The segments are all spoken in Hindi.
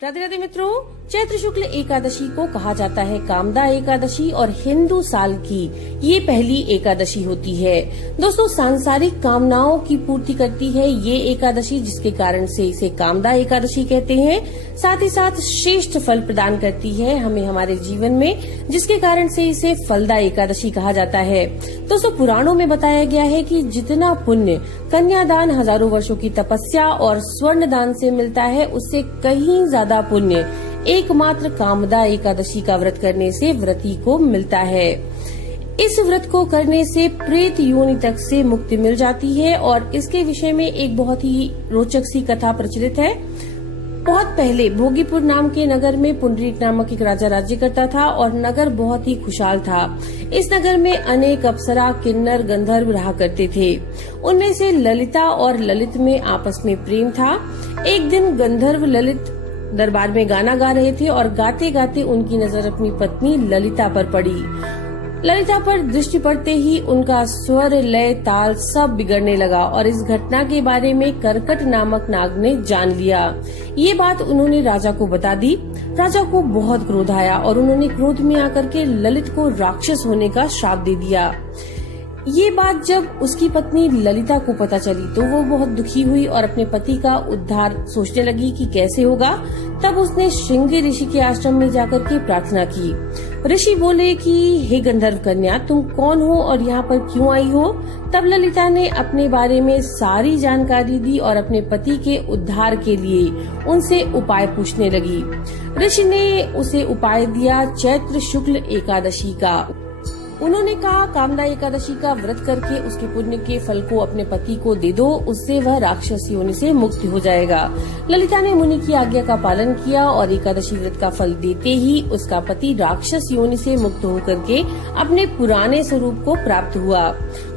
राधे राधे मित्रों, चैत्र शुक्ल एकादशी को कहा जाता है कामदा एकादशी और हिंदू साल की ये पहली एकादशी होती है। दोस्तों, सांसारिक कामनाओं की पूर्ति करती है ये एकादशी, जिसके कारण से इसे कामदा एकादशी कहते हैं। साथ ही साथ श्रेष्ठ फल प्रदान करती है हमें हमारे जीवन में, जिसके कारण से इसे फलदा एकादशी कहा जाता है। दोस्तों, पुराणों में बताया गया है कि जितना पुण्य कन्यादान, हजारों वर्षों की तपस्या और स्वर्ण दान से मिलता है, उससे कहीं ज्यादा पुण्य एकमात्र कामदा एकादशी का व्रत करने से व्रती को मिलता है। इस व्रत को करने से प्रेत योनि तक से मुक्ति मिल जाती है और इसके विषय में एक बहुत ही रोचक सी कथा प्रचलित है। बहुत पहले भोगीपुर नाम के नगर में पुंडरीक नामक एक राजा राज्य करता था और नगर बहुत ही खुशहाल था। इस नगर में अनेक अप्सरा, किन्नर, गंधर्व रहा करते थे। उनमें से ललिता और ललित में आपस में प्रेम था। एक दिन गंधर्व ललित दरबार में गाना गा रहे थे और गाते गाते उनकी नजर अपनी पत्नी ललिता पर पड़ी। ललिता पर दृष्टि पड़ते ही उनका स्वर, लय, ताल सब बिगड़ने लगा और इस घटना के बारे में कर्कट नामक नाग ने जान लिया। ये बात उन्होंने राजा को बता दी। राजा को बहुत क्रोध आया और उन्होंने क्रोध में आकर के ललित को राक्षस होने का श्राप दे दिया। ये बात जब उसकी पत्नी ललिता को पता चली तो वो बहुत दुखी हुई और अपने पति का उद्धार सोचने लगी कि कैसे होगा। तब उसने श्रृंगी ऋषि के आश्रम में जाकर के प्रार्थना की। ऋषि बोले कि हे गंधर्व कन्या, तुम कौन हो और यहाँ पर क्यों आई हो? तब ललिता ने अपने बारे में सारी जानकारी दी और अपने पति के उद्धार के लिए उनसे उपाय पूछने लगी। ऋषि ने उसे उपाय दिया चैत्र शुक्ल एकादशी का। उन्होंने कहा, कामदा एकादशी का व्रत करके उसके पुण्य के फल को अपने पति को दे दो, उससे वह राक्षस योनि से मुक्त हो जाएगा। ललिता ने मुनि की आज्ञा का पालन किया और एकादशी व्रत का फल देते ही उसका पति राक्षस योनि से मुक्त होकर के अपने पुराने स्वरूप को प्राप्त हुआ।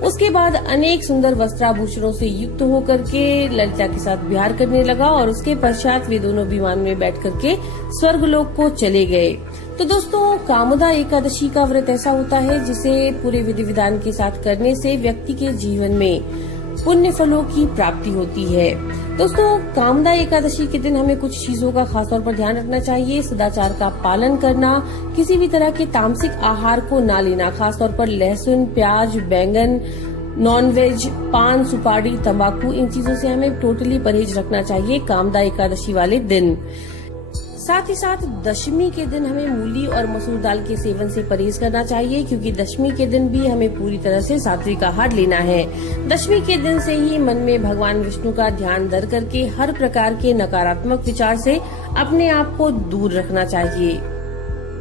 उसके बाद अनेक सुंदर वस्त्राभूषणों से युक्त होकर के ललिता के साथ विहार करने लगा और उसके पश्चात वे दोनों विमान में बैठ करके स्वर्गलोक को चले गए। तो दोस्तों, कामदा एकादशी का व्रत ऐसा होता है जिसे पूरे विधि विधान के साथ करने से व्यक्ति के जीवन में पुण्य फलों की प्राप्ति होती है। दोस्तों, कामदा एकादशी के दिन हमें कुछ चीजों का खास तौर पर ध्यान रखना चाहिए। सदाचार का पालन करना, किसी भी तरह के तामसिक आहार को ना लेना, खास तौर पर लहसुन, प्याज, बैंगन, नॉनवेज, पान, सुपारी, तंबाकू, इन चीजों से हमें टोटली परहेज रखना चाहिए कामदा एकादशी वाले दिन। साथ ही साथ दशमी के दिन हमें मूली और मसूर दाल के सेवन से परहेज करना चाहिए, क्योंकि दशमी के दिन भी हमें पूरी तरह से सात्विक आहार लेना है। दशमी के दिन से ही मन में भगवान विष्णु का ध्यान धर करके हर प्रकार के नकारात्मक विचार से अपने आप को दूर रखना चाहिए।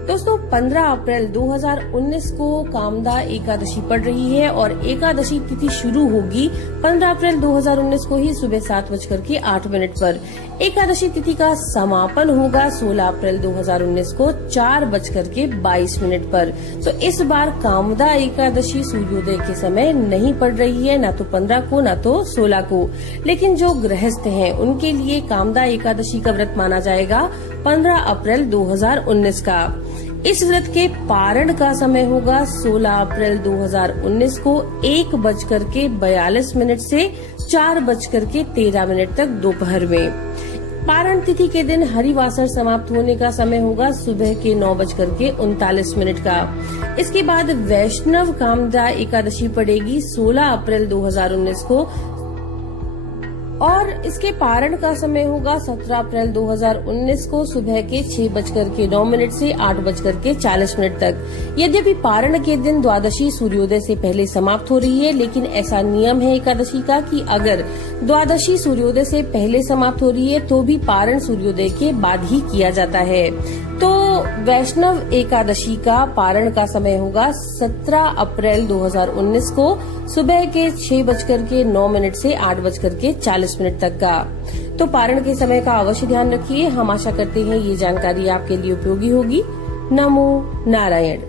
दोस्तों, 15 अप्रैल 2019 को कामदा एकादशी पड़ रही है और एकादशी तिथि शुरू होगी 15 अप्रैल 2019 को ही सुबह 7:08 पर। एकादशी तिथि का समापन होगा 16 अप्रैल 2019 को 4:22 पर। तो इस बार कामदा एकादशी सूर्योदय के समय नहीं पड़ रही है, ना तो 15 को ना तो 16 को। लेकिन जो गृहस्थ हैं उनके लिए कामदा एकादशी का व्रत माना जाएगा 15 अप्रैल 2019 का। इस व्रत के पारण का समय होगा 16 अप्रैल 2019 को 1:42 से 4:13 तक दोपहर में। पारण तिथि के दिन हरिवासर समाप्त होने का समय होगा सुबह के 9:39 का। इसके बाद वैष्णव कामदा एकादशी पड़ेगी 16 अप्रैल 2019 को और इसके पारण का समय होगा 17 अप्रैल 2019 को सुबह के 6:09 से 8:40 तक। यद्यपि पारण के दिन द्वादशी सूर्योदय से पहले समाप्त हो रही है, लेकिन ऐसा नियम है एकादशी का कि अगर द्वादशी सूर्योदय से पहले समाप्त हो रही है तो भी पारण सूर्योदय के बाद ही किया जाता है। तो वैष्णव एकादशी का पारण का समय होगा 17 अप्रैल 2019 को सुबह के 6:09 से 8:40 तक का। तो पारण के समय का अवश्य ध्यान रखिए। हम आशा करते हैं ये जानकारी आपके लिए उपयोगी होगी। नमो नारायण।